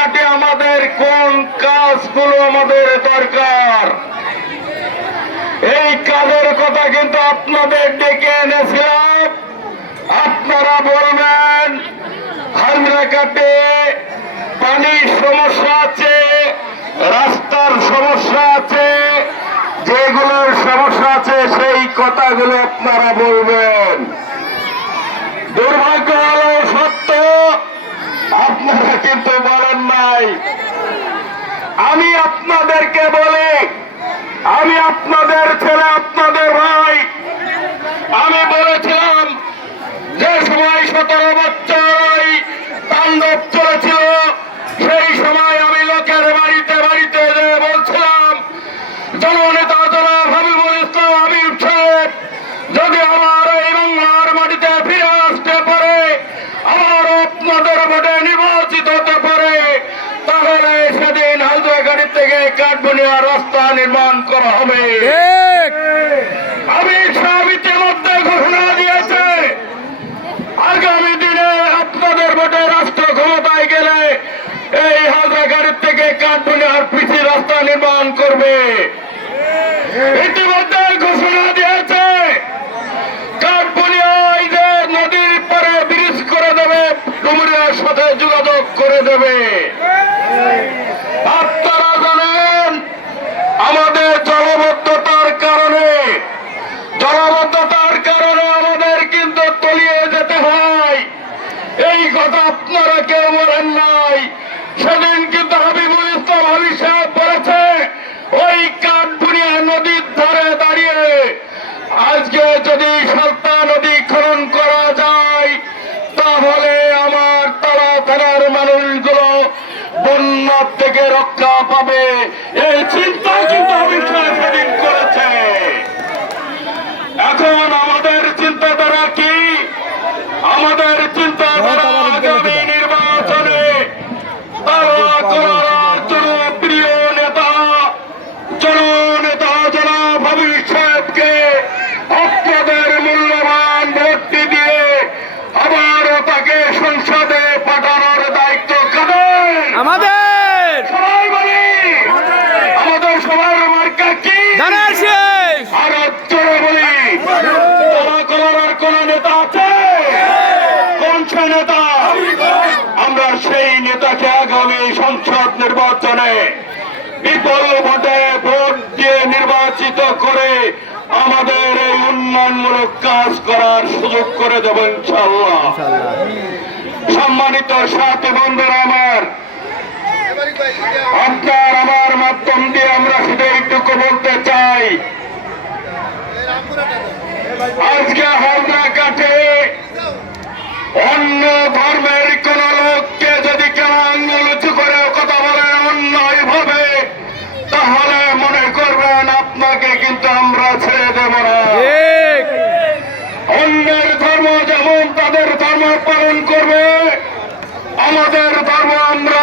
হালদাঘাটে আমাদের কোন কাজগুলো আমাদের দরকার, এই কাজের কথা কিন্তু আপনাদের ডেকে এনেছিলাম। আপনারা বলবেন হালদাঘাটে পানির সমস্যা আছে, রাস্তার সমস্যা আছে, যেগুলোর সমস্যা আছে সেই কথাগুলো আপনারা বলবেন। দুর্ভাগ্য হলো সত্য, আপনারা কিন্তু বলেন নাই। আমি আপনাদেরকে বলি, আমি আপনাদের ছেলে, আপনাদের ভাই। আমি বলেছিলাম যে সময় 17 বছর তাণ্ডব চলেছিল, সেই সময় আমি লোকের বাড়িতে বাড়িতে বলছিলাম, জননেতা জনাব হাবিবুল ইসলাম হাবিব সাহেব যদি আমার এই বাংলার মাটিতে ফিরে আসতে পারে, আমার আপনাদের ভোটে নির্বাচিত হতে পারে, তাহলে সেদিন হালদাঘাটি থেকে কাঠবনিয়া রাস্তা নির্মাণ করা হবে। আমি সাবিতের মধ্যে ঘোষণা দিয়েছে আগামী দিনে আপনাদের ভোটে রাষ্ট্র ক্ষমতায় গেলে এই হালদাঘাটি থেকে কাঠবনিয়ার পিছি রাস্তা নির্মাণ করবে। ইতিমধ্যে ঘোষণা দিয়েছে কাঠবনিয়ায় যে নদীর পারে ব্রিজ করে দেবে, ডুমুরিয়ার সাথে যোগাযোগ করে দেবে। আপনারা জানেন আমাদের জলবদ্ধতার কারণে আমাদের কিন্তু তলিয়ে যেতে হয়, এই কথা আপনারা কেউ বলেন নাই। সেদিন কিন্তু হাবিবুল ইসলাম হাবিব সাহেব বলেছে ওই কাঠবনিয়া নদীর ধারে দাঁড়িয়ে আজকে যদি সালতা নদী খনন করা যায়, তাহলে আমার তালা থানার মানুষগুলো বন্যার থেকে রক্ষা পাবে। এই চিন্তা কিন্তু হাবিব সাহেব সেদিন করেছে। এখন আমাদের চিন্তাধারা কি? আমাদের চিন্তাধারা আগামী নির্বাচনে তারা করার জনপ্রিয় নেতা জননেতা জনাব হাবিব সাহেবকে আপনাদের মূল্যবান ভোটটি দিয়ে আবারও তাকে সংসদে পাঠানোর দায়িত্ব কাদের? আমাদের। সবাই বলি আমাদের সবার মার্কা কি? আর জোরে বলি তারা করার কোন নেতা আছে? কোন সে নেতা? আমরা সেই নেতাকে আগামী সংসদ নির্বাচনে বিপুল ভোটে ভোট দিয়ে নির্বাচিত করে আমাদের এই উন্নয়নমূলক কাজ করার সুযোগ করে দেব ইনশাআল্লাহ। সম্মানিত সাথী বন্ধুরা আমার, আপনার আমার মাধ্যম দিয়ে আমরা শুধু এইটুকু বলতে চাই, আজকে হালদাঘাটে অন্য ধর্মের কোন লোককে যদি কেউ আঙ্গুল উঁচু করে কথা বলে অন্যায় ভাবে, তাহলে মনে করবেন আপনাকে কিন্তু আমরা ছেড়ে দেব না। অন্যের ধর্ম যেমন তাদের ধর্ম পালন করবে, আমাদের ধর্ম আমরা